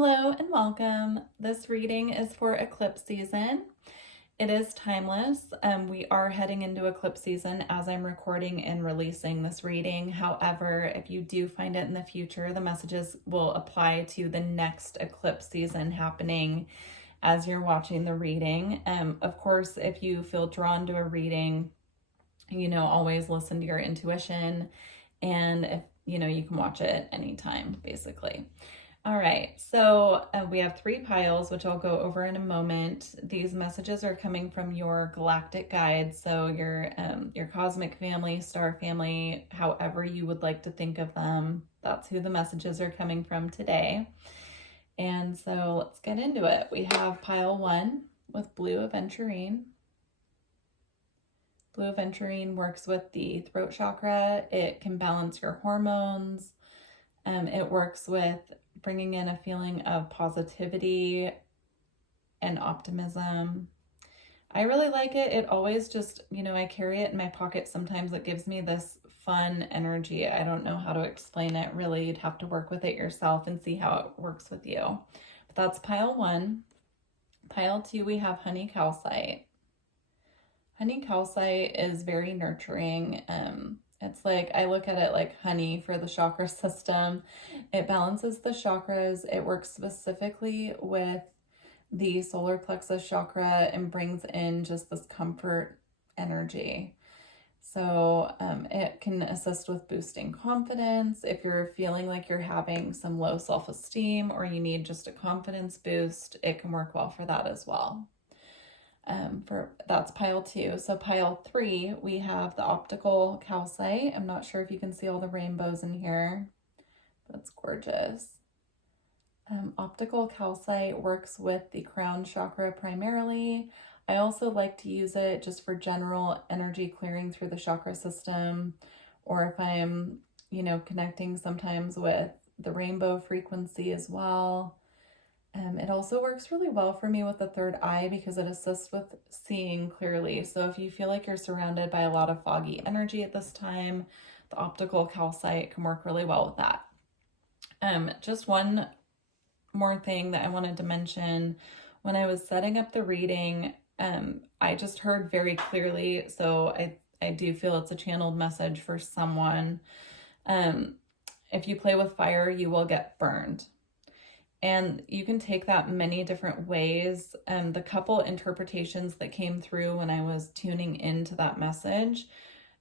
Hello and welcome. This reading is for eclipse season. It is timeless. We are heading into eclipse season as I'm recording and releasing this reading. However, if you do find it in the future, the messages will apply to the next eclipse season happening as you're watching the reading. Of course, if you feel drawn to a reading, always listen to your intuition, and if you can watch it anytime, basically. All right, so we have 3 piles, which I'll go over in a moment. These messages are coming from your galactic guides, so your cosmic family, star family, however you would like to think of them. That's who the messages are coming from today. And so let's get into it. We have pile 1 with blue aventurine. Blue aventurine works with the throat chakra. It can balance your hormones. It works with bringing in a feeling of positivity and optimism. I really like it. It always just, I carry it in my pocket. Sometimes it gives me this fun energy. I don't know how to explain it really. You'd have to work with it yourself and see how it works with you. But that's pile 1. Pile 2, we have honey calcite. Honey calcite is very nurturing. It's like, I look at it like honey for the chakra system. It balances the chakras. It works specifically with the solar plexus chakra and brings in just this comfort energy. So it can assist with boosting confidence. If you're feeling like you're having some low self-esteem or you need just a confidence boost, it can work well for that as well. That's pile 2. So pile 3, we have the optical calcite. I'm not sure if you can see all the rainbows in here. That's gorgeous. Optical calcite works with the crown chakra primarily. I also like to use it just for general energy clearing through the chakra system, or if I'm, connecting sometimes with the rainbow frequency as well. It also works really well for me with the third eye because it assists with seeing clearly. So if you feel like you're surrounded by a lot of foggy energy at this time, the optical calcite can work really well with that. Just one more thing that I wanted to mention. When I was setting up the reading, I just heard very clearly, so I do feel it's a channeled message for someone. If you play with fire, you will get burned. And you can take that many different ways. The couple interpretations that came through when I was tuning into that message,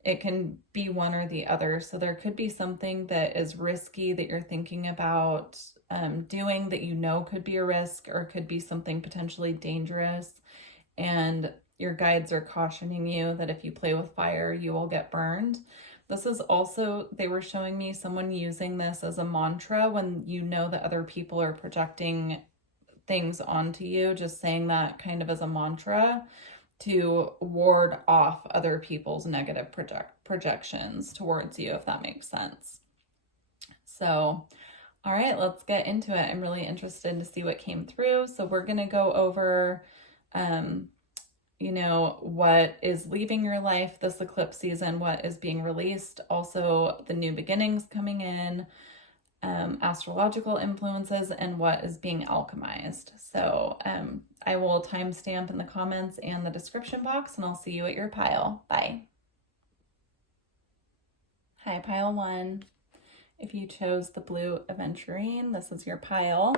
it can be one or the other. So there could be something that is risky that you're thinking about doing that could be a risk, or could be something potentially dangerous. And your guides are cautioning you that if you play with fire, you will get burned. This is also, they were showing me someone using this as a mantra when that other people are projecting things onto you, just saying that kind of as a mantra to ward off other people's negative projections towards you, if that makes sense. So, all right, let's get into it. I'm really interested to see what came through. So we're going to go over what is leaving your life this eclipse season, what is being released, also the new beginnings coming in, astrological influences, and what is being alchemized. So I will timestamp in the comments and the description box, and I'll see you at your pile. Bye. Hi, pile 1. If you chose the blue aventurine, this is your pile.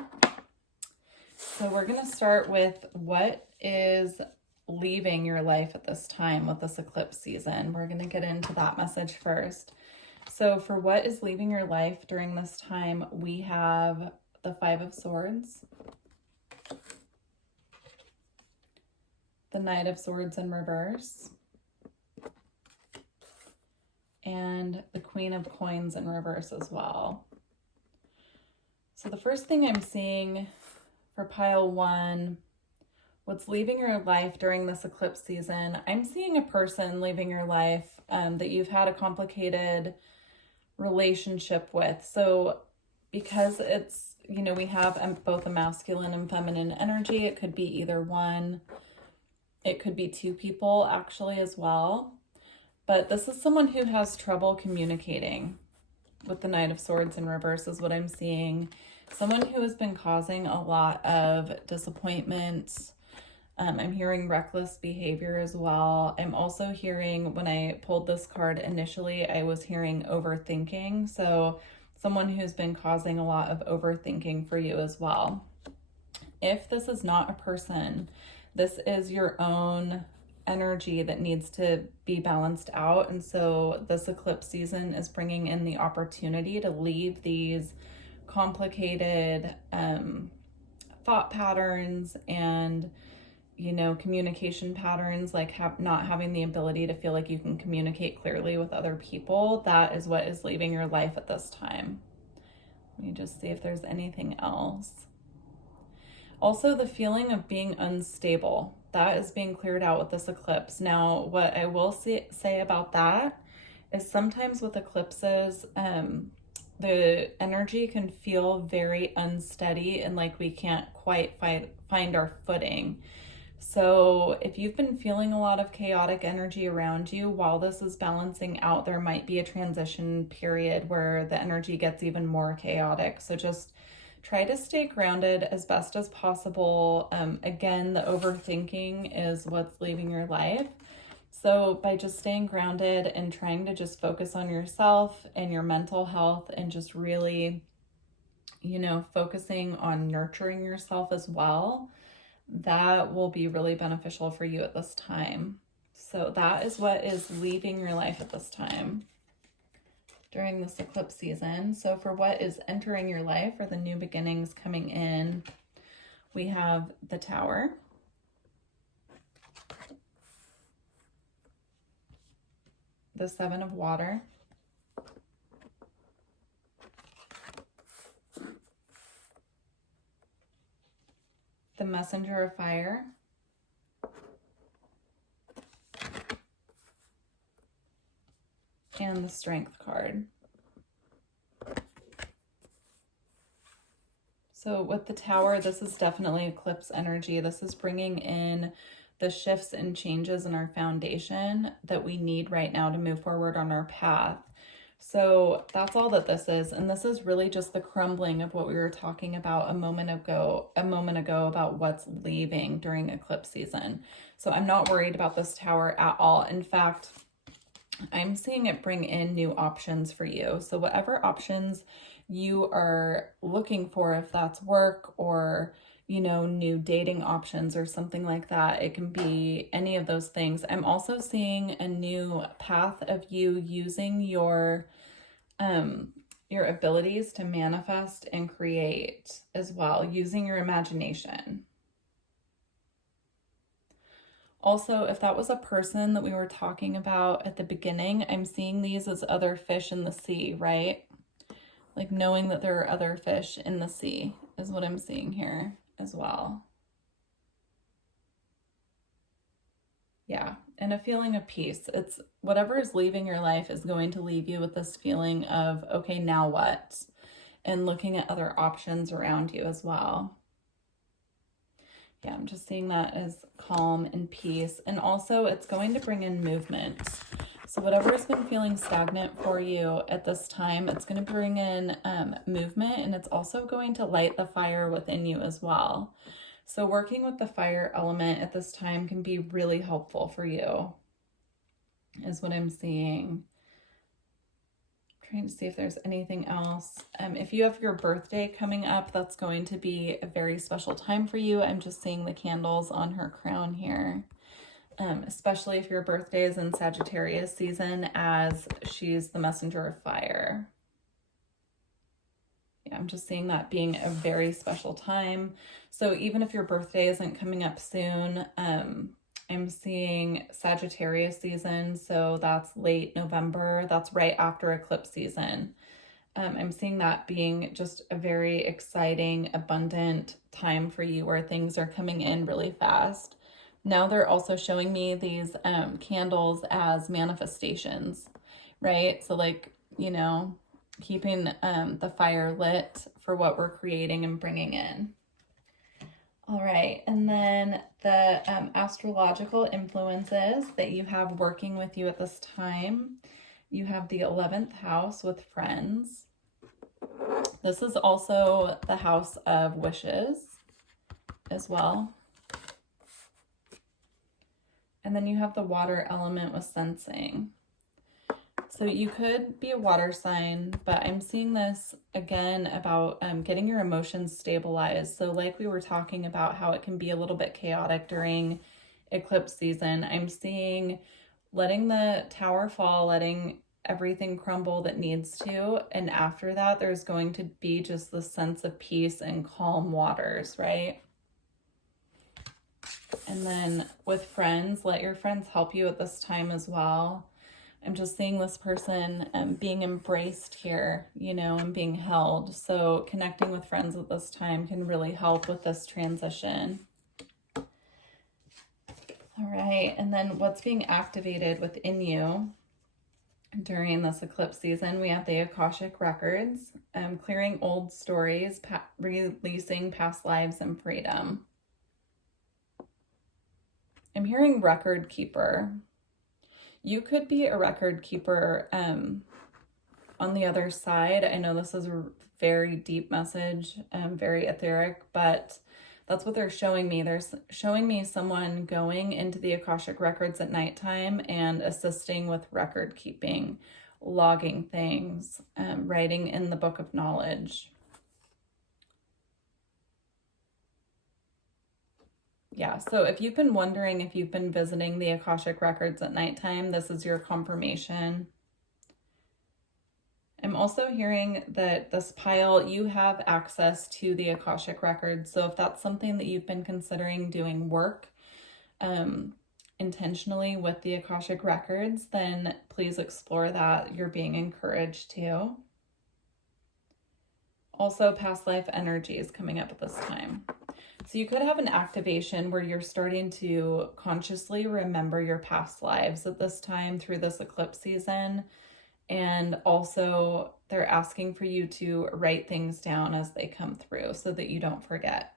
So we're going to start with what is leaving your life at this time with this eclipse season. We're going to get into that message first. So for what is leaving your life during this time, we have the 5 of Swords, the Knight of Swords in reverse, and the Queen of Coins in reverse as well. So the first thing I'm seeing for pile 1, what's leaving your life during this eclipse season, I'm seeing a person leaving your life that you've had a complicated relationship with. So because it's, we have both a masculine and feminine energy, it could be either one. It could be 2 people actually as well. But this is someone who has trouble communicating with the Knight of Swords in reverse is what I'm seeing. someone who has been causing a lot of disappointment. I'm hearing reckless behavior as well. I'm also hearing, when I pulled this card initially, I was hearing overthinking. So someone who's been causing a lot of overthinking for you as well. If this is not a person, this is your own energy that needs to be balanced out. And so this eclipse season is bringing in the opportunity to leave these complicated thought patterns and, you know, communication patterns, like not having the ability to feel like you can communicate clearly with other people. That is what is leaving your life at this time. Let me just see if there's anything else. Also, the feeling of being unstable, that is being cleared out with this eclipse. Now, what I will say about that is sometimes with eclipses, the energy can feel very unsteady and like we can't quite find our footing. So if you've been feeling a lot of chaotic energy around you while this is balancing out, there might be a transition period where the energy gets even more chaotic. So just try to stay grounded as best as possible. Again, the overthinking is what's leaving your life. So by just staying grounded and trying to just focus on yourself and your mental health and just really, you know, focusing on nurturing yourself as well, that will be really beneficial for you at this time. So that is what is leaving your life at this time during this eclipse season. So for what is entering your life or the new beginnings coming in, we have the Tower, the Seven of Water, the Messenger of Fire, and the Strength card. So with the Tower, this is definitely eclipse energy. This is bringing in the shifts and changes in our foundation that we need right now to move forward on our path. So that's all that this is. And this is really just the crumbling of what we were talking about a moment ago about what's leaving during eclipse season. So I'm not worried about this Tower at all. In fact, I'm seeing it bring in new options for you. So whatever options you are looking for, if that's work or, you know, new dating options or something like that, it can be any of those things. I'm also seeing a new path of you using your abilities to manifest and create as well, using your imagination. Also, if that was a person that we were talking about at the beginning, I'm seeing these as other fish in the sea, right? Like knowing that there are other fish in the sea is what I'm seeing here as well. Yeah, and a feeling of peace. It's whatever is leaving your life is going to leave you with this feeling of, okay, now what? And looking at other options around you as well. Yeah, I'm just seeing that as calm and peace. And also it's going to bring in movement. So whatever has been feeling stagnant for you at this time, it's going to bring in movement, and it's also going to light the fire within you as well. So working with the fire element at this time can be really helpful for you, is what I'm seeing. Trying to see if there's anything else. If you have your birthday coming up, that's going to be a very special time for you. I'm just seeing the candles on her crown here. Especially if your birthday is in Sagittarius season, as she's the messenger of fire. Yeah, I'm just seeing that being a very special time. So even if your birthday isn't coming up soon, I'm seeing Sagittarius season, so that's late November. That's right after eclipse season. I'm seeing that being just a very exciting, abundant time for you where things are coming in really fast. Now they're also showing me these candles as manifestations, right? So like, you know, keeping the fire lit for what we're creating and bringing in. All right, and then the astrological influences that you have working with you at this time. You have the 11th house with friends. This is also the house of wishes as well. And then you have the water element with sensing. So you could be a water sign, but I'm seeing this again about getting your emotions stabilized. So like we were talking about how it can be a little bit chaotic during eclipse season, I'm seeing letting the tower fall, letting everything crumble that needs to. And after that, there's going to be just the sense of peace and calm waters, right? And then with friends, let your friends help you at this time as well. I'm just seeing this person being embraced here, you know, and being held. So connecting with friends at this time can really help with this transition. All right, and then what's being activated within you during this eclipse season? We have the Akashic Records, clearing old stories, releasing past lives and freedom. I'm hearing record keeper. You could be a record keeper on the other side. I know this is a very deep message, very etheric, but that's what they're showing me. They're showing me someone going into the Akashic Records at nighttime and assisting with record keeping, logging things, writing in the book of knowledge. Yeah, so if you've been wondering if you've been visiting the Akashic Records at nighttime, this is your confirmation. I'm also hearing that this pile, you have access to the Akashic Records. So if that's something that you've been considering doing work intentionally with the Akashic Records, then please explore that. You're being encouraged to. Also, past life energy is coming up at this time. So you could have an activation where you're starting to consciously remember your past lives at this time through this eclipse season. And also they're asking for you to write things down as they come through so that you don't forget.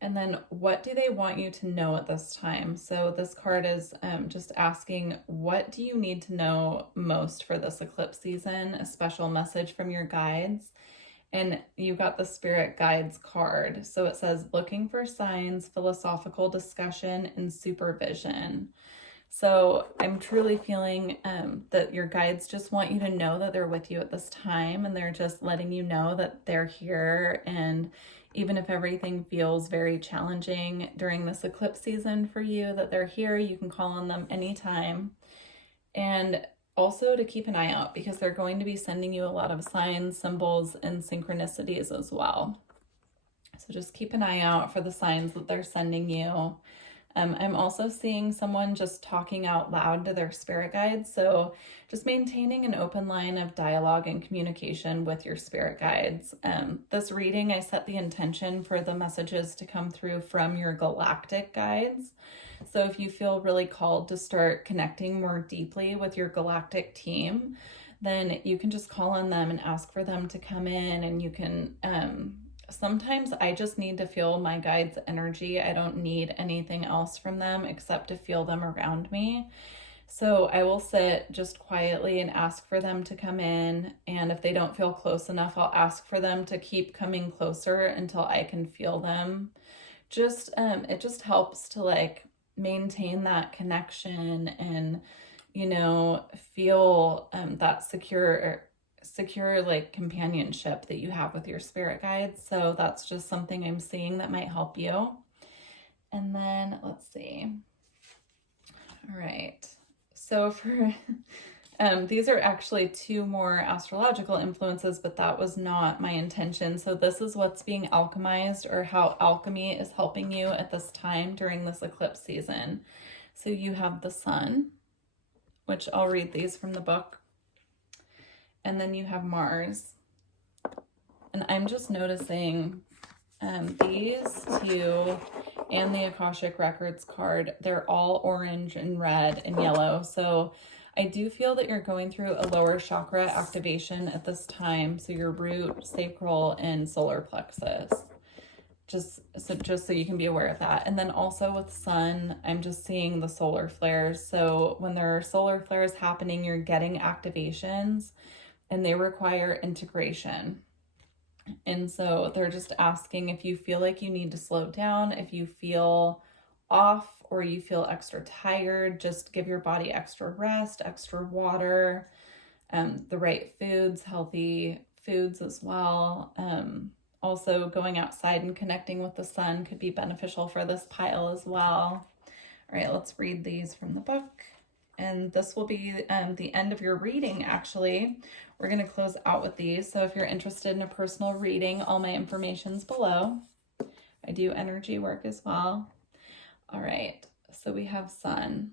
And then what do they want you to know at this time? So this card is just asking, what do you need to know most for this eclipse season? A special message from your guides. And you got the Spirit Guides card. So it says, looking for signs, philosophical discussion, and supervision. So I'm truly feeling that your guides just want you to know that they're with you at this time, and they're just letting you know that they're here. And even if everything feels very challenging during this eclipse season for you, that they're here, you can call on them anytime. And also to keep an eye out, because they're going to be sending you a lot of signs, symbols, and synchronicities as well. So just keep an eye out for the signs that they're sending you. I'm also seeing someone just talking out loud to their spirit guides. So just maintaining an open line of dialogue and communication with your spirit guides. This reading, I set the intention for the messages to come through from your galactic guides. So if you feel really called to start connecting more deeply with your galactic team, then you can just call on them and ask for them to come in, and you can sometimes I just need to feel my guides' energy. I don't need anything else from them except to feel them around me. So I will sit just quietly and ask for them to come in. And if they don't feel close enough, I'll ask for them to keep coming closer until I can feel them. It just helps to like maintain that connection and, you know, feel that secure like companionship that you have with your spirit guides. So that's just something I'm seeing that might help you. And then let's see. All right. So for these are actually two more astrological influences, but that was not my intention. So this is what's being alchemized, or how alchemy is helping you at this time during this eclipse season. So you have the sun, which I'll read these from the book. And then you have Mars. And I'm just noticing these two and the Akashic Records card, they're all orange and red and yellow. So I do feel that you're going through a lower chakra activation at this time. So your root, sacral, and solar plexus. Just so you can be aware of that. And then also with sun, I'm just seeing the solar flares. So when there are solar flares happening, you're getting activations. and they require integration. And so they're just asking if you feel like you need to slow down, if you feel off or you feel extra tired, just give your body extra rest, extra water, the right foods, healthy foods as well. Also going outside and connecting with the sun could be beneficial for this pile as well. All right, let's read these from the book. And this will be the end of your reading, actually. We're going to close out with these. So if you're interested in a personal reading, all my information's below. I do energy work as well. All right, so we have sun.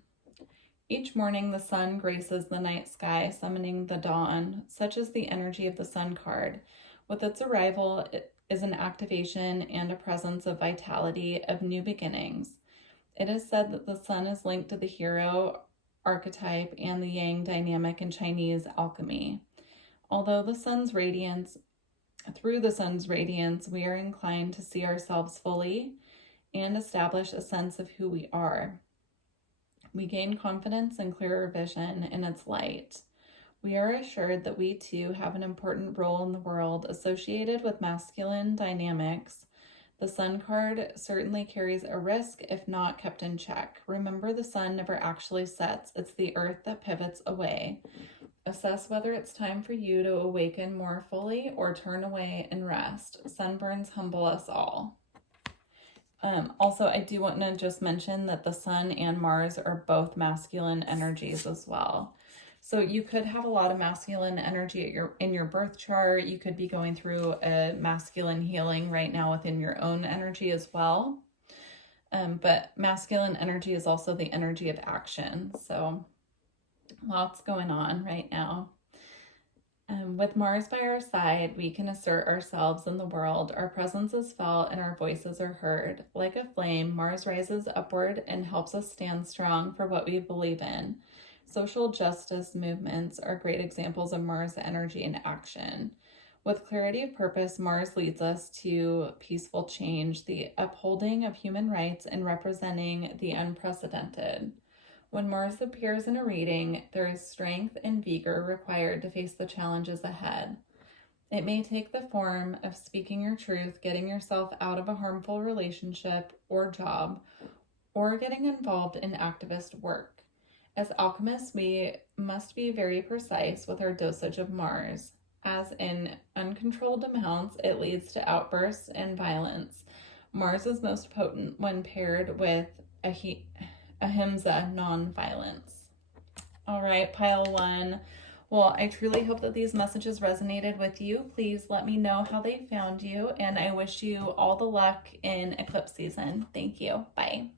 Each morning, the sun graces the night sky, summoning the dawn. Such is the energy of the sun card. With its arrival, it is an activation and a presence of vitality, of new beginnings. It is said that the sun is linked to the hero archetype and the yang dynamic in Chinese alchemy. Although through the sun's radiance, we are inclined to see ourselves fully and establish a sense of who we are. We gain confidence and clearer vision in its light. We are assured that we too have an important role in the world associated with masculine dynamics. The sun card certainly carries a risk if not kept in check. Remember, the sun never actually sets. It's the earth that pivots away. Assess whether it's time for you to awaken more fully or turn away and rest. Sunburns humble us all. Also, I do want to just mention that the sun and Mars are both masculine energies as well. So you could have a lot of masculine energy in your birth chart. You could be going through a masculine healing right now within your own energy as well. But masculine energy is also the energy of action. So lots going on right now. With Mars by our side, we can assert ourselves in the world. Our presence is felt and our voices are heard. Like a flame, Mars rises upward and helps us stand strong for what we believe in. Social justice movements are great examples of Mars energy in action. With clarity of purpose, Mars leads us to peaceful change, the upholding of human rights, and representing the unprecedented. When Mars appears in a reading, there is strength and vigor required to face the challenges ahead. It may take the form of speaking your truth, getting yourself out of a harmful relationship or job, or getting involved in activist work. As alchemists, we must be very precise with our dosage of Mars. As in uncontrolled amounts, it leads to outbursts and violence. Mars is most potent when paired with ahimsa, non-violence. All right, pile one. Well, I truly hope that these messages resonated with you. Please let me know how they found you, and I wish you all the luck in eclipse season. Thank you. Bye.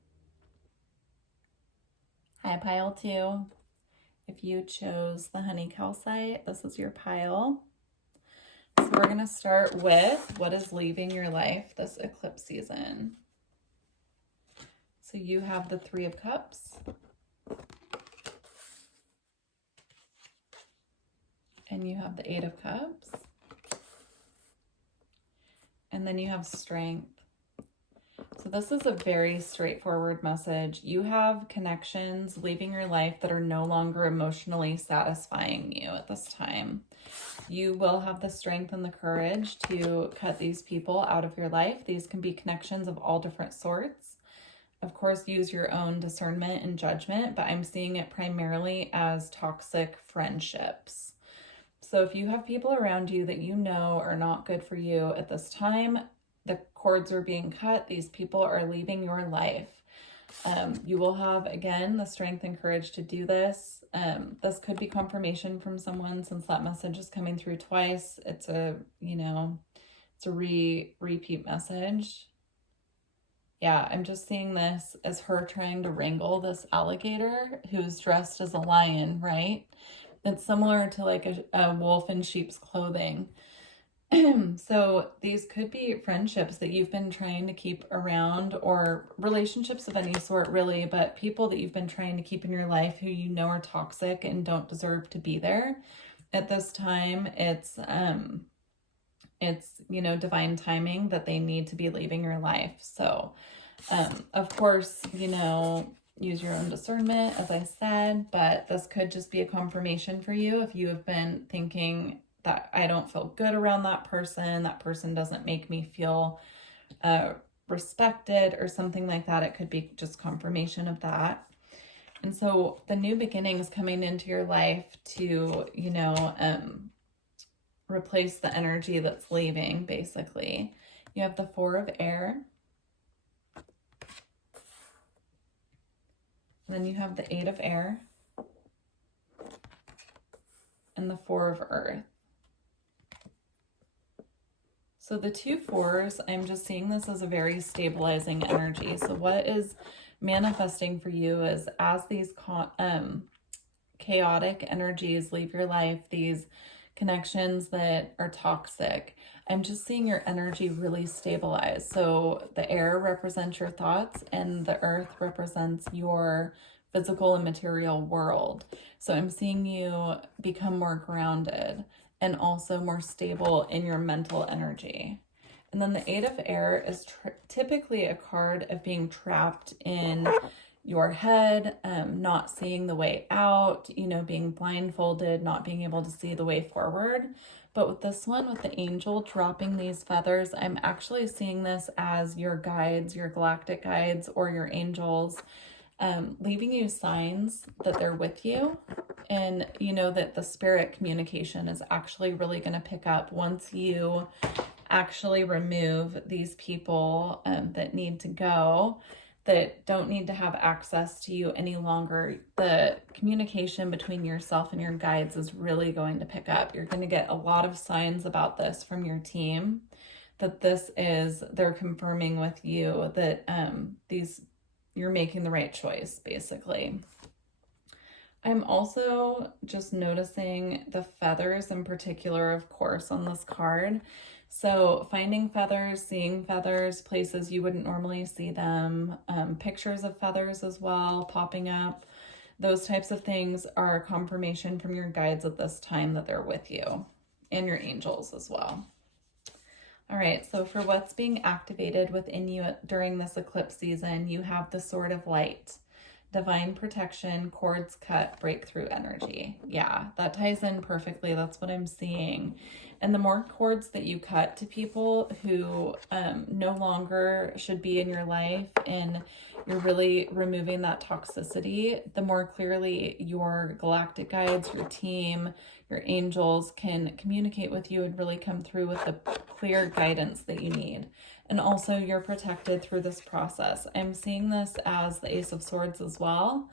Hi, pile two. If you chose the honey calcite, this is your pile. So we're going to start with what is leaving your life this eclipse season. So you have the Three of Cups. And you have the Eight of Cups. And then you have Strength. So this is a very straightforward message. You have connections leaving your life that are no longer emotionally satisfying you at this time. You will have the strength and the courage to cut these people out of your life. These can be connections of all different sorts. Of course, use your own discernment and judgment, but I'm seeing it primarily as toxic friendships. So if you have people around you that you know are not good for you at this time, the cords are being cut. These people are leaving your life. You will have, again, the strength and courage to do this. This could be confirmation from someone since that message is coming through twice. It's a, it's a repeat message. Yeah, I'm just seeing this as her trying to wrangle this alligator who's dressed as a lion, right? It's similar to like a wolf in sheep's clothing. So these could be friendships that you've been trying to keep around, or relationships of any sort, really, but people that you've been trying to keep in your life who you know are toxic and don't deserve to be there. At this time, it's divine timing that they need to be leaving your life. So, of course, use your own discernment, as I said, but this could just be a confirmation for you if you have been thinking that I don't feel good around that person doesn't make me feel respected or something like that. It could be just confirmation of that. And so the new beginnings coming into your life to, replace the energy that's leaving, basically. You have the Four of Air. And then you have the Eight of Air. And the Four of Earth. So the two fours, I'm just seeing this as a very stabilizing energy. So what is manifesting for you is as these chaotic energies leave your life, these connections that are toxic, I'm just seeing your energy really stabilize. So the air represents your thoughts and the earth represents your physical and material world. So I'm seeing you become more grounded and also more stable in your mental energy. And then the Eight of Air is typically a card of being trapped in your head, not seeing the way out, being blindfolded, not being able to see the way forward. But with this one, with the angel dropping these feathers, I'm actually seeing this as your guides, your galactic guides, or your angels, leaving you signs that they're with you. And that the spirit communication is actually really going to pick up once you actually remove these people that need to go, that don't need to have access to you any longer. The communication between yourself and your guides is really going to pick up. You're going to get a lot of signs about this from your team, that they're confirming with you that you're making the right choice, basically. I'm also just noticing the feathers in particular, of course, on this card. So finding feathers, seeing feathers, places you wouldn't normally see them, pictures of feathers as well popping up. Those types of things are confirmation from your guides at this time that they're with you, and your angels as well. All right, so for what's being activated within you during this eclipse season, you have the Sword of Light. Divine protection, cords cut, breakthrough energy. Yeah, that ties in perfectly. That's what I'm seeing. And the more cords that you cut to people who no longer should be in your life, and you're really removing that toxicity, the more clearly your galactic guides, your team, your angels can communicate with you and really come through with the clear guidance that you need. And also you're protected through this process. I'm seeing this as the Ace of Swords as well.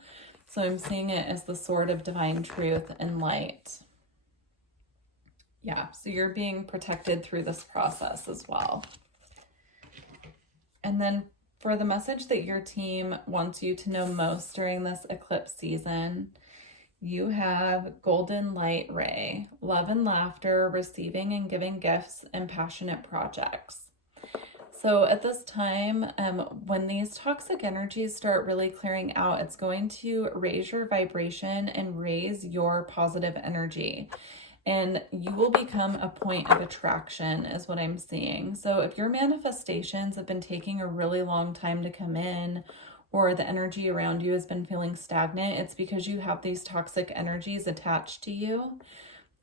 So I'm seeing it as the sword of divine truth and light. Yeah, so you're being protected through this process as well. And then for the message that your team wants you to know most during this eclipse season, you have Golden Light Ray, love and laughter, receiving and giving gifts, and passionate projects. So at this time, when these toxic energies start really clearing out, it's going to raise your vibration and raise your positive energy. And you will become a point of attraction is what I'm seeing. So if your manifestations have been taking a really long time to come in, or the energy around you has been feeling stagnant, it's because you have these toxic energies attached to you.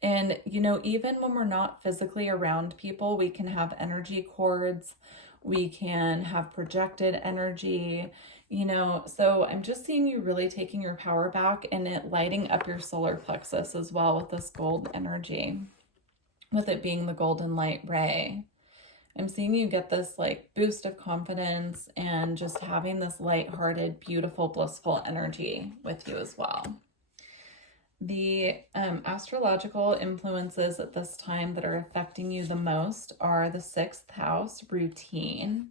And, even when we're not physically around people, we can have energy cords, we can have projected energy, so I'm just seeing you really taking your power back and it lighting up your solar plexus as well with this gold energy, with it being the golden light ray. I'm seeing you get this boost of confidence and just having this lighthearted, beautiful, blissful energy with you as well. The astrological influences at this time that are affecting you the most are the 6th house, routine.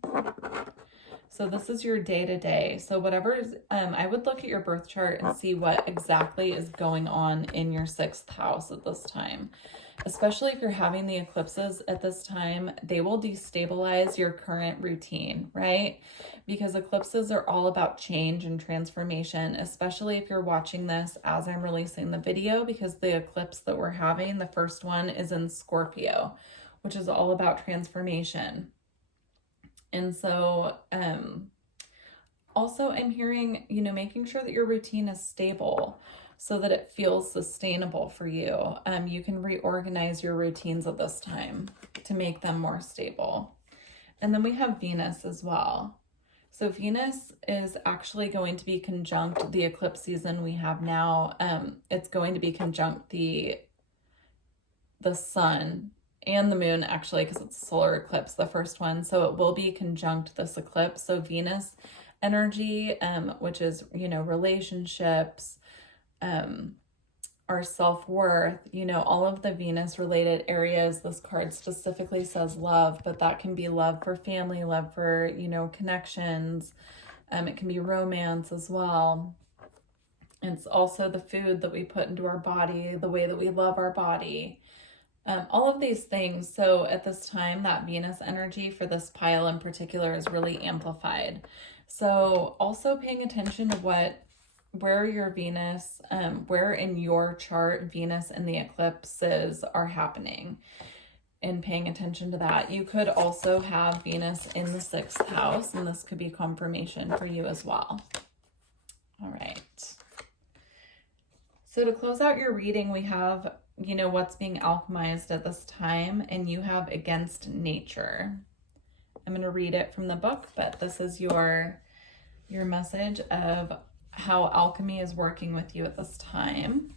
So this is your day-to-day. So whatever is, I would look at your birth chart and see what exactly is going on in your 6th house at this time. Especially if you're having the eclipses at this time, they will destabilize your current routine, right? Because eclipses are all about change and transformation, especially if you're watching this as I'm releasing the video, because the eclipse that we're having, the first one, is in Scorpio, which is all about transformation. And so, also I'm hearing, making sure that your routine is stable. so that it feels sustainable for you. You can reorganize your routines at this time to make them more stable. And then we have Venus as well. So Venus is actually going to be conjunct the eclipse season we have now. It's going to be conjunct the sun and the moon, actually, because it's a solar eclipse, the first one. So it will be conjunct this eclipse. So Venus energy, which is, relationships, our self-worth, all of the Venus related areas. This card specifically says love, but that can be love for family, love for, connections. It can be romance as well. It's also the food that we put into our body, the way that we love our body, all of these things. So at this time, that Venus energy for this pile in particular is really amplified. So also paying attention to where your Venus, where in your chart Venus and the eclipses are happening, and paying attention to that. You could also have Venus in the 6th house, and this could be confirmation for you as well. All right. So to close out your reading, we have, what's being alchemized at this time, and you have against nature. I'm going to read it from the book, but this is your message of how alchemy is working with you at this time.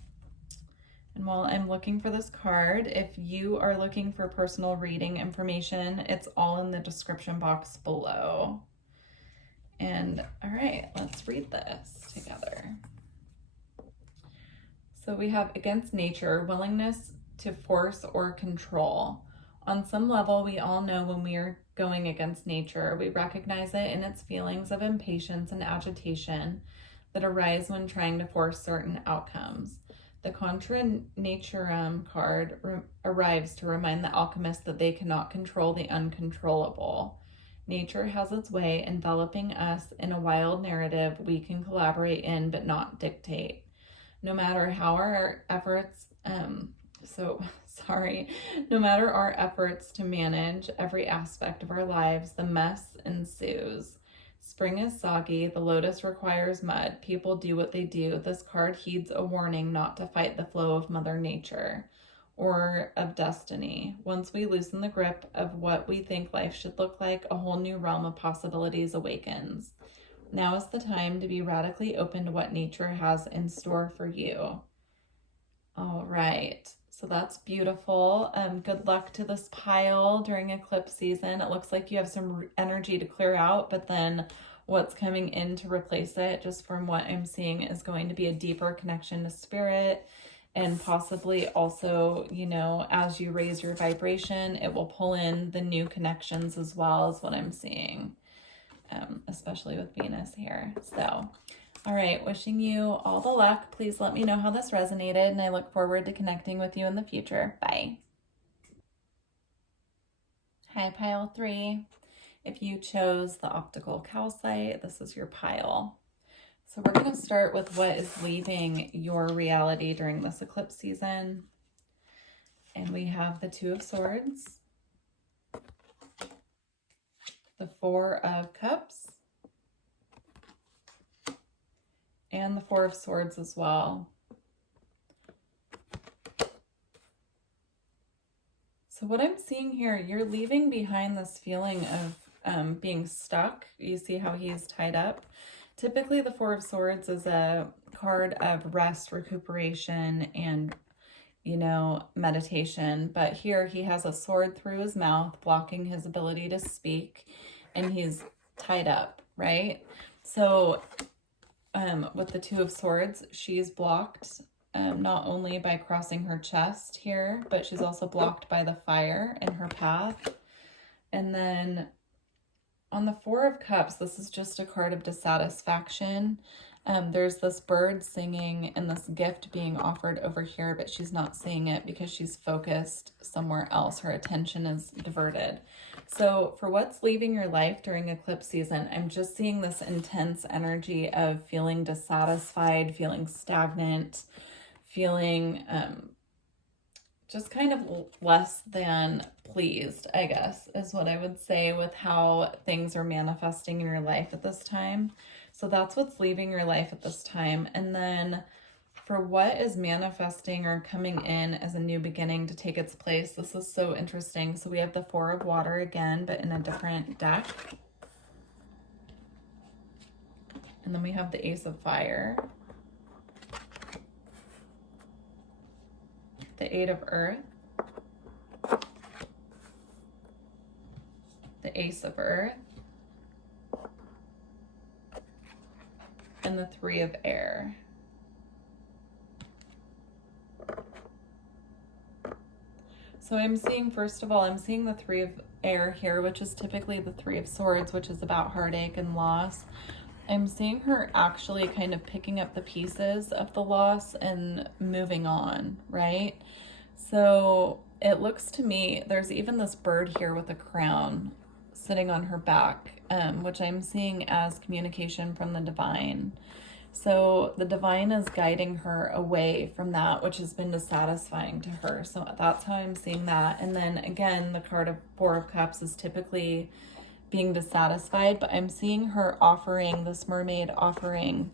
And while I'm looking for this card, if you are looking for personal reading information, it's all in the description box below. And all right, let's read this together. So we have against nature, willingness to force or control. On some level, we all know when we are going against nature. We recognize it in its feelings of impatience and agitation that arise when trying to force certain outcomes. The Contra Naturam card arrives to remind the alchemist that they cannot control the uncontrollable. Nature has its way enveloping us in a wild narrative we can collaborate in but not dictate. No matter how our efforts, no matter our efforts to manage every aspect of our lives, the mess ensues. Spring is soggy, the lotus requires mud, people do what they do. This card heeds a warning not to fight the flow of Mother Nature or of destiny. Once we loosen the grip of what we think life should look like, a whole new realm of possibilities awakens. Now is the time to be radically open to what nature has in store for you. All right, so that's beautiful. Good luck to this pile during eclipse season. It looks like you have some energy to clear out, but then what's coming in to replace it, just from what I'm seeing, is going to be a deeper connection to spirit, and possibly also, as you raise your vibration, it will pull in the new connections as well, as what I'm seeing. Especially with Venus here. So, all right, wishing you all the luck. Please let me know how this resonated, and I look forward to connecting with you in the future. Bye. Hi, pile 3. If you chose the optical calcite, this is your pile. So we're going to start with what is leaving your reality during this eclipse season. And we have the 2 of Swords, the 4 of Cups, and the 4 of Swords as well. So what I'm seeing here, you're leaving behind this feeling of being stuck. You see how he's tied up? Typically, the 4 of Swords is a card of rest, recuperation, and meditation, but here he has a sword through his mouth, blocking his ability to speak, and he's tied up, right? So with the 2 of Swords, she's blocked not only by crossing her chest here, but she's also blocked by the fire in her path. And then on the 4 of Cups, this is just a card of dissatisfaction. There's this bird singing and this gift being offered over here, but she's not seeing it because she's focused somewhere else. Her attention is diverted. So for what's leaving your life during eclipse season, I'm just seeing this intense energy of feeling dissatisfied, feeling stagnant, feeling just kind of less than pleased, I guess, is what I would say, with how things are manifesting in your life at this time. So that's what's leaving your life at this time. And then for what is manifesting or coming in as a new beginning to take its place. This is so interesting. So we have the Four of Water again, but in a different deck. And then we have the Ace of Fire, the Eight of Earth, the Ace of Earth, and the Three of Air. So I'm seeing, first of all, I'm seeing the Three of Air here, which is typically the Three of Swords, which is about heartache and loss. I'm seeing her actually kind of picking up the pieces of the loss and moving on, right? So it looks to me, there's even this bird here with a crown sitting on her back, which I'm seeing as communication from the divine. So the divine is guiding her away from that which has been dissatisfying to her. So that's how I'm seeing that. And then again, the card of Four of Cups is typically being dissatisfied, but I'm seeing her offering, this mermaid offering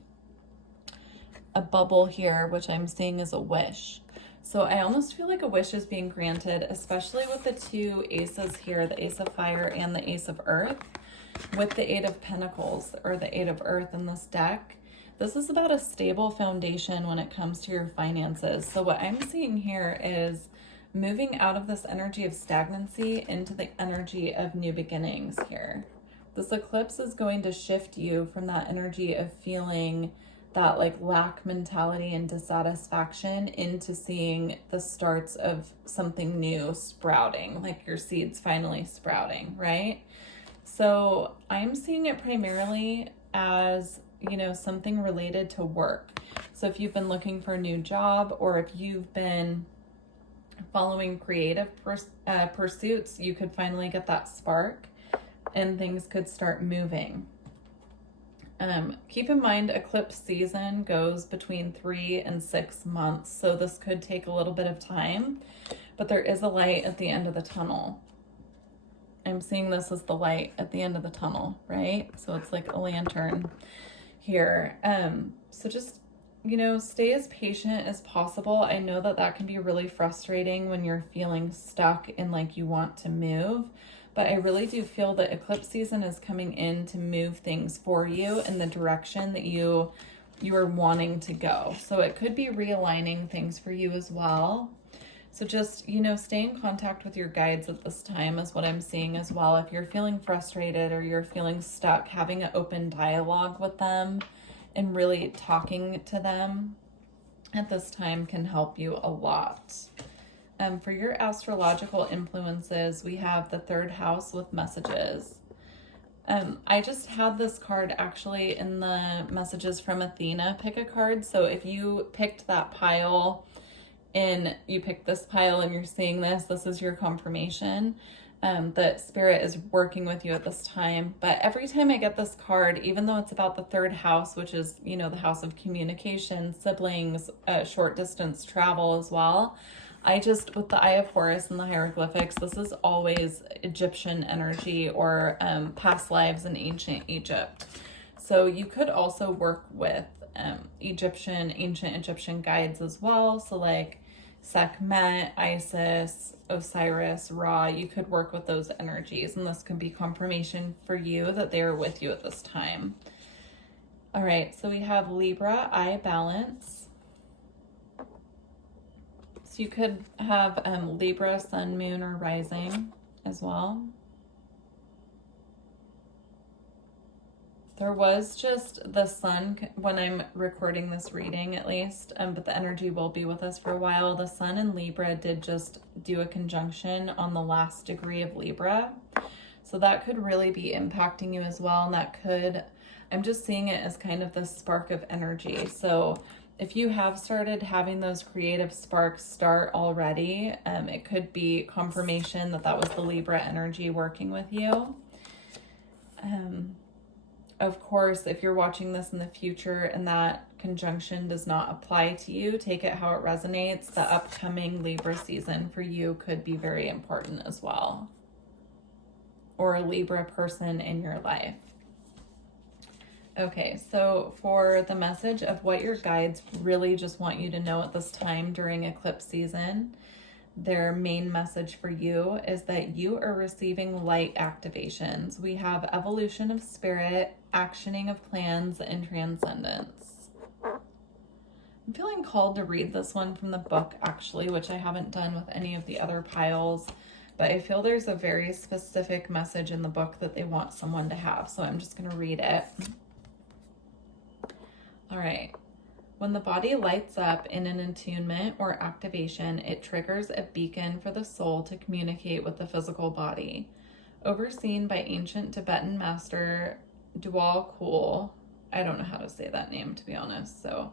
a bubble here, which I'm seeing is a wish. So I almost feel like a wish is being granted, especially with the two aces here, the Ace of Fire and the Ace of Earth, with the Eight of Pentacles or the Eight of Earth in this deck. This is about a stable foundation when it comes to your finances. So what I'm seeing here is moving out of this energy of stagnancy into the energy of new beginnings here. This eclipse is going to shift you from that energy of feeling that like lack mentality and dissatisfaction into seeing the starts of something new sprouting, like your seeds finally sprouting, right? So I'm seeing it primarily as, you know, something related to work. So if you've been looking for a new job, or if you've been following creative pursuits, you could finally get that spark and things could start moving. Keep in mind, eclipse season goes between 3 and 6 months. So this could take a little bit of time, but there is a light at the end of the tunnel. I'm seeing this as the light at the end of the tunnel, right? So it's like a lantern here. So just, you know, stay as patient as possible. I know that that can be really frustrating when you're feeling stuck and like you want to move, but I really do feel that eclipse season is coming in to move things for you in the direction that you are wanting to go. So it could be realigning things for you as well. So just, you know, stay in contact with your guides at this time is what I'm seeing as well. If you're feeling frustrated or you're feeling stuck, having an open dialogue with them and really talking to them at this time can help you a lot. For your astrological influences, we have the third house with messages. I just had this card actually in the messages from Athena. Pick a card. So if you picked that pile and you picked this pile and you're seeing this, this is your confirmation that spirit is working with you at this time. But every time I get this card, even though it's about the third house, which is, you know, the house of communication, siblings, short distance travel as well, I just, with the Eye of Horus and the hieroglyphics, this is always Egyptian energy or past lives in ancient Egypt. So you could also work with ancient Egyptian guides as well. So like Sekhmet, Isis, Osiris, Ra, you could work with those energies, and this could be confirmation for you that they are with you at this time. All right, so we have Libra, eye balance. So you could have Libra, sun, moon, or rising as well. There was just the sun when I'm recording this reading at least, but the energy will be with us for a while. The sun in Libra did just do a conjunction on the last degree of Libra. So that could really be impacting you as well. And that could, I'm just seeing it as kind of this spark of energy. So if you have started having those creative sparks start already, it could be confirmation that that was the Libra energy working with you. Of course, if you're watching this in the future and that conjunction does not apply to you, take it how it resonates. The upcoming Libra season for you could be very important as well, or a Libra person in your life. Okay, so for the message of what your guides really just want you to know at this time during eclipse season, their main message for you is that you are receiving light activations. We have evolution of spirit, actioning of plans, and transcendence. I'm feeling called to read this one from the book, actually, which I haven't done with any of the other piles, but I feel there's a very specific message in the book that they want someone to have, so I'm just going to read it. All right. When the body lights up in an attunement or activation, it triggers a beacon for the soul to communicate with the physical body. Overseen by ancient Tibetan master Dual Kul, I don't know how to say that name, to be honest. So,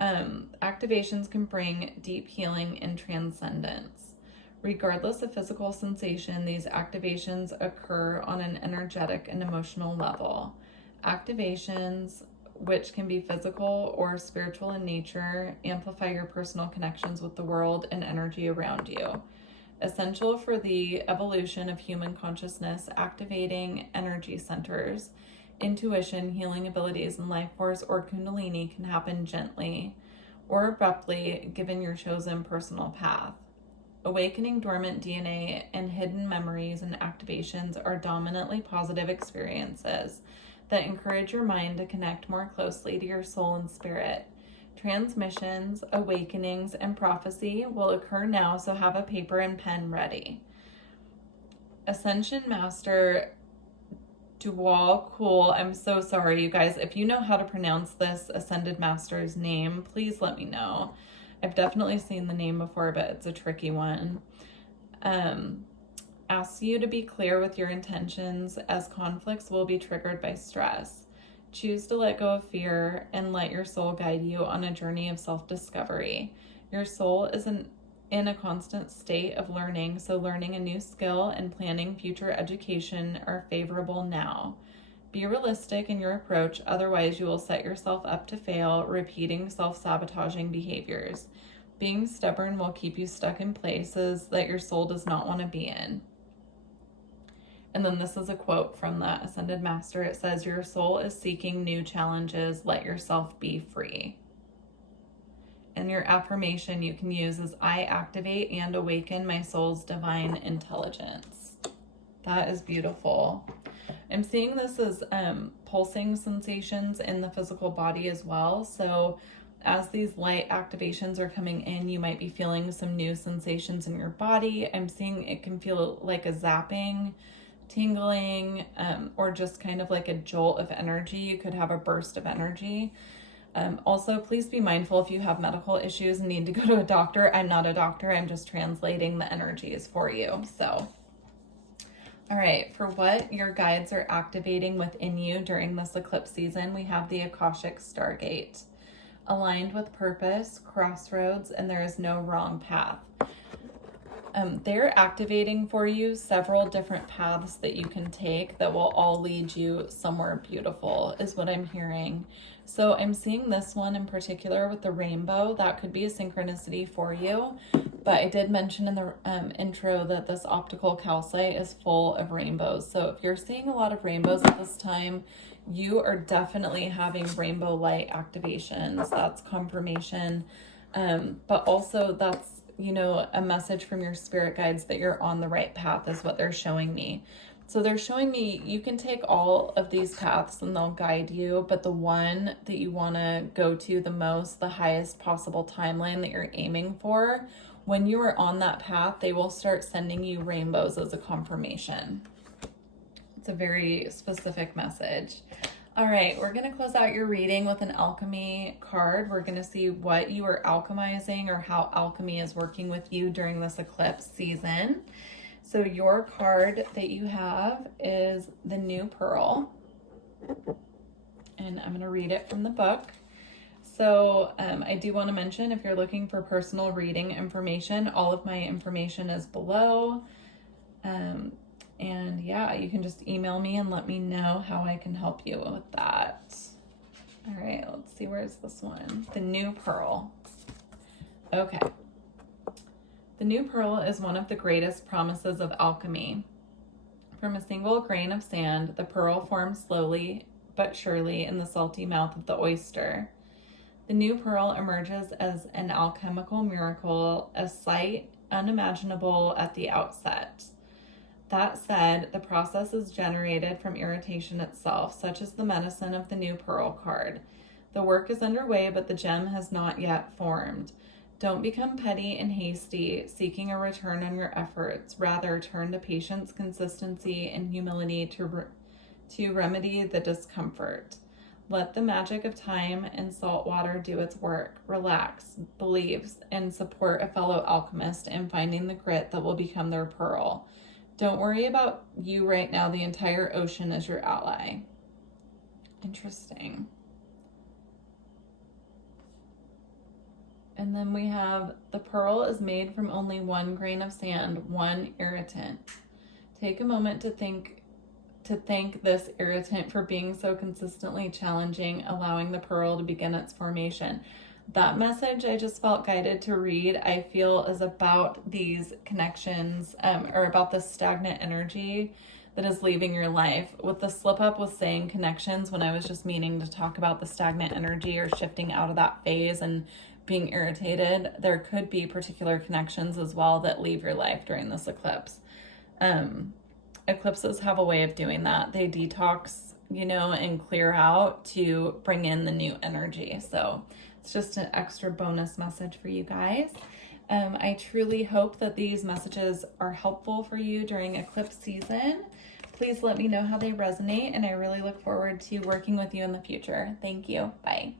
activations can bring deep healing and transcendence. Regardless of physical sensation, these activations occur on an energetic and emotional level. Activations, which can be physical or spiritual in nature, amplify your personal connections with the world and energy around you. Essential for the evolution of human consciousness, activating energy centers, intuition, healing abilities, and life force or kundalini can happen gently or abruptly given your chosen personal path. Awakening dormant DNA and hidden memories and activations are dominantly positive experiences that encourage your mind to connect more closely to your soul and spirit. Transmissions, awakenings, and prophecy will occur now, so have a paper and pen ready. Ascension Master Dual Kul, I'm so sorry, you guys. If you know how to pronounce this Ascended Master's name, please let me know. I've definitely seen the name before, but it's a tricky one. Asks you to be clear with your intentions, as conflicts will be triggered by stress. Choose to let go of fear and let your soul guide you on a journey of self-discovery. Your soul is in a constant state of learning, so learning a new skill and planning future education are favorable now. Be realistic in your approach, otherwise you will set yourself up to fail, repeating self-sabotaging behaviors. Being stubborn will keep you stuck in places that your soul does not want to be in. And then this is a quote from the Ascended Master. It says, your soul is seeking new challenges. Let yourself be free. And your affirmation you can use is, I activate and awaken my soul's divine intelligence. That is beautiful. I'm seeing this as pulsing sensations in the physical body as well. So as these light activations are coming in, you might be feeling some new sensations in your body. I'm seeing it can feel like a zapping, tingling, or just kind of like a jolt of energy. You could have a burst of energy. Also, please be mindful if you have medical issues and need to go to a doctor. I'm not a doctor. I'm just translating the energies for you. So, all right, for what your guides are activating within you during this eclipse season, we have the Akashic Stargate. Aligned with purpose, crossroads, and there is no wrong path. They're activating for you several different paths that you can take that will all lead you somewhere beautiful, is what I'm hearing. So I'm seeing this one in particular with the rainbow. That could be a synchronicity for you. But I did mention in the intro that this optical calcite is full of rainbows. So if you're seeing a lot of rainbows at this time, you are definitely having rainbow light activations. That's confirmation. But also that's, you know, a message from your spirit guides that you're on the right path is what they're showing me. So they're showing me you can take all of these paths and they'll guide you, but the one that you want to go to the most, the highest possible timeline that you're aiming for, when you are on that path, they will start sending you rainbows as a confirmation. It's a very specific message. All right, we're going to close out your reading with an alchemy card. We're going to see what you are alchemizing or how alchemy is working with you during this eclipse season. So your card that you have is the New Pearl. And I'm going to read it from the book. So I do want to mention, if you're looking for personal reading information, all of my information is below. And yeah, you can just email me and let me know how I can help you with that. All right, let's see, where's this one? The New Pearl. Okay. The New Pearl is one of the greatest promises of alchemy. From a single grain of sand, the pearl forms slowly but surely in the salty mouth of the oyster. The new pearl emerges as an alchemical miracle, a sight unimaginable at the outset. That said, the process is generated from irritation itself, such as the medicine of the new pearl card. The work is underway, but the gem has not yet formed. Don't become petty and hasty, seeking a return on your efforts. Rather, turn to patience, consistency, and humility to remedy the discomfort. Let the magic of time and salt water do its work. Relax, believe, and support a fellow alchemist in finding the grit that will become their pearl. Don't worry about you right now. The entire ocean is your ally. Interesting. And then we have, the pearl is made from only 1 grain of sand, 1 irritant. Take a moment to thank this irritant for being so consistently challenging, allowing the pearl to begin its formation. That message I just felt guided to read, I feel, is about these connections, or about the stagnant energy that is leaving your life. With the slip up with saying connections, when I was just meaning to talk about the stagnant energy or shifting out of that phase and being irritated, there could be particular connections as well that leave your life during this eclipse. Eclipses have a way of doing that. They detox, and clear out to bring in the new energy. So it's just an extra bonus message for you guys. I truly hope that these messages are helpful for you during eclipse season. Please let me know how they resonate, and I really look forward to working with you in the future. Thank you. Bye.